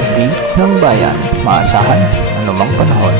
update ng bayan. Maasahan anumang panahon.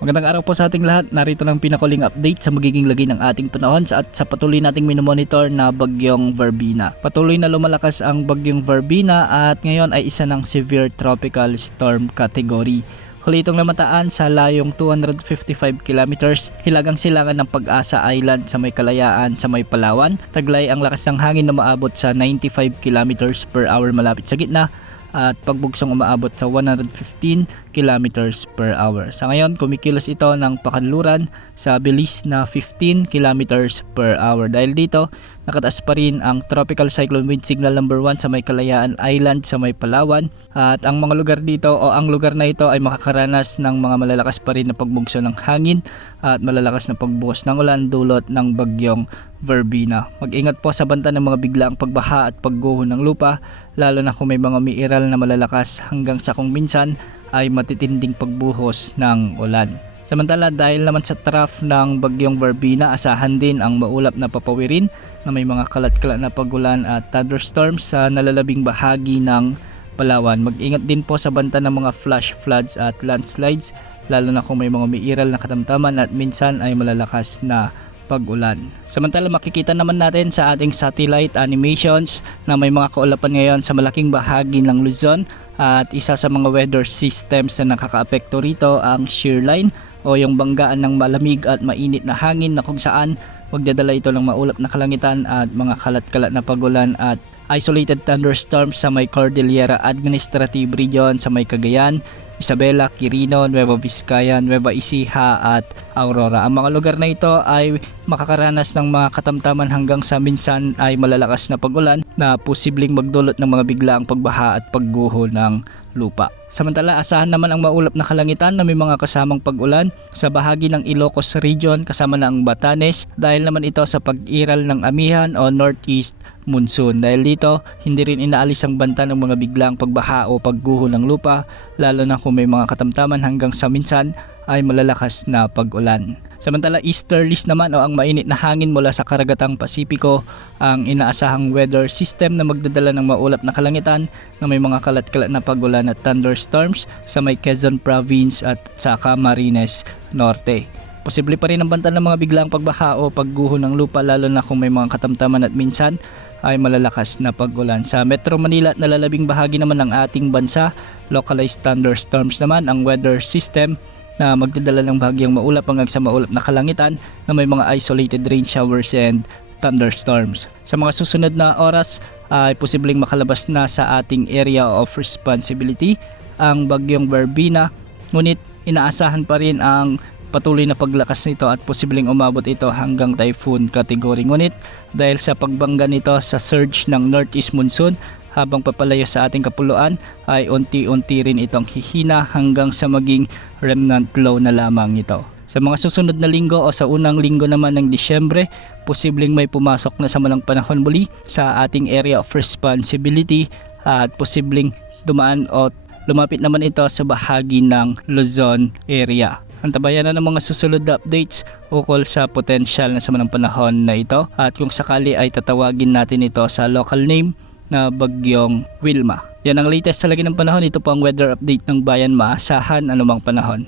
Magandang araw po sa ating lahat. Narito ng pinakuling update sa magiging lagay ng ating panahon at sa patuloy nating minomonitor na bagyong Verbena. Patuloy na lumalakas ang bagyong Verbena at ngayon ay isa ng severe tropical storm category. Huli itong namataan sa layong 255 kilometers, hilagang silangan ng Pag-asa Island sa may Kalayaan sa may Palawan. Taglay ang lakas ng hangin na umaabot sa 95 kilometers per hour malapit sa gitna at pagbugsong umaabot sa 115 kilometers per hour. Sa ngayon, kumikilos ito ng pakanluran sa bilis na 15 kilometers per hour. Dahil dito, nakataas pa rin ang Tropical Cyclone Wind Signal number 1 sa may Kalayaan Island sa may Palawan. At ang mga lugar dito o ang lugar na ito ay makakaranas ng mga malalakas pa rin na pagbugso ng hangin at malalakas na pagbuhos ng ulan dulot ng bagyong Verbena. Mag-ingat po sa banta ng mga biglaang pagbaha at pagguho ng lupa, lalo na kung may mga umiiral na malalakas hanggang sa kung minsan ay matitinding pagbuhos ng ulan. Samantala, dahil naman sa trough ng bagyong Verbena, asahan din ang maulap na papawirin na may mga kalat-kalat na pagulan at thunderstorms sa nalalabing bahagi ng Palawan. Mag-ingat din po sa banta ng mga flash floods at landslides, lalo na kung may mga umiiral na katamtaman at minsan ay malalakas na pag-ulan. Samantala, makikita naman natin sa ating satellite animations na may mga kaulapan ngayon sa malaking bahagi ng Luzon at isa sa mga weather systems na nakakaapekto rito ang shear line o yung banggaan ng malamig at mainit na hangin na kung saan magdadala ito ng maulap na kalangitan at mga kalat-kalat na pagulan at isolated thunderstorms sa may Cordillera Administrative Region sa may Cagayan, Isabela, Quirino, Nueva Vizcaya, Nueva Ecija at Aurora. Ang mga lugar na ito ay makakaranas ng mga katamtaman hanggang sa minsan ay malalakas na pag-ulan na posibleng magdulot ng mga biglaang pagbaha at pagguho ng lupa. Samantala, asahan naman ang maulap na kalangitan na may mga kasamang pag-ulan sa bahagi ng Ilocos Region kasama na ang Batanes dahil naman ito sa pag-iral ng amihan o northeast monsoon. Dahil dito, hindi rin inaalis ang banta ng mga biglaang pagbaha o pagguho ng lupa, lalo na kung may mga katamtaman hanggang sa minsan ay malalakas na pag-ulan. Samantala, easterlies naman o ang mainit na hangin mula sa karagatang Pasipiko ang inaasahang weather system na magdadala ng maulap na kalangitan na may mga kalat-kalat na pag-ulan at thunderstorms sa may Quezon Province at sa Camarines Norte. Posible pa rin ang banta ng mga biglaang pagbaha o pagguho ng lupa, lalo na kung may mga katamtaman at minsan ay malalakas na pag-ulan. Sa Metro Manila at nalalabing bahagi naman ng ating bansa, localized thunderstorms naman ang weather system na magdadala ng bahagyang maulap hanggang sa maulap na kalangitan na may mga isolated rain showers and thunderstorms. Sa mga susunod na oras ay posibleng makalabas na sa ating area of responsibility ang bagyong Verbena, ngunit inaasahan pa rin ang patuloy na paglakas nito at posibleng umabot ito hanggang typhoon category. Ngunit dahil sa pagbangga nito sa surge ng northeast monsoon habang papalayo sa ating kapuluan ay unti-unti rin itong hihina hanggang sa maging remnant low na lamang ito. Sa mga susunod na linggo o sa unang linggo naman ng Disyembre, posibleng may pumasok na sa malang panahon muli sa ating area of responsibility at posibleng dumaan o lumapit naman ito sa bahagi ng Luzon area. Antabayan na ng mga susunod na updates ukol sa potensyal na sa malang panahon na ito at kung sakali ay tatawagin natin ito sa local name na bagyong Wilma. Yan ang latest sa lagi ng panahon. Ito po ang weather update ng bayan. Maasahan anumang panahon.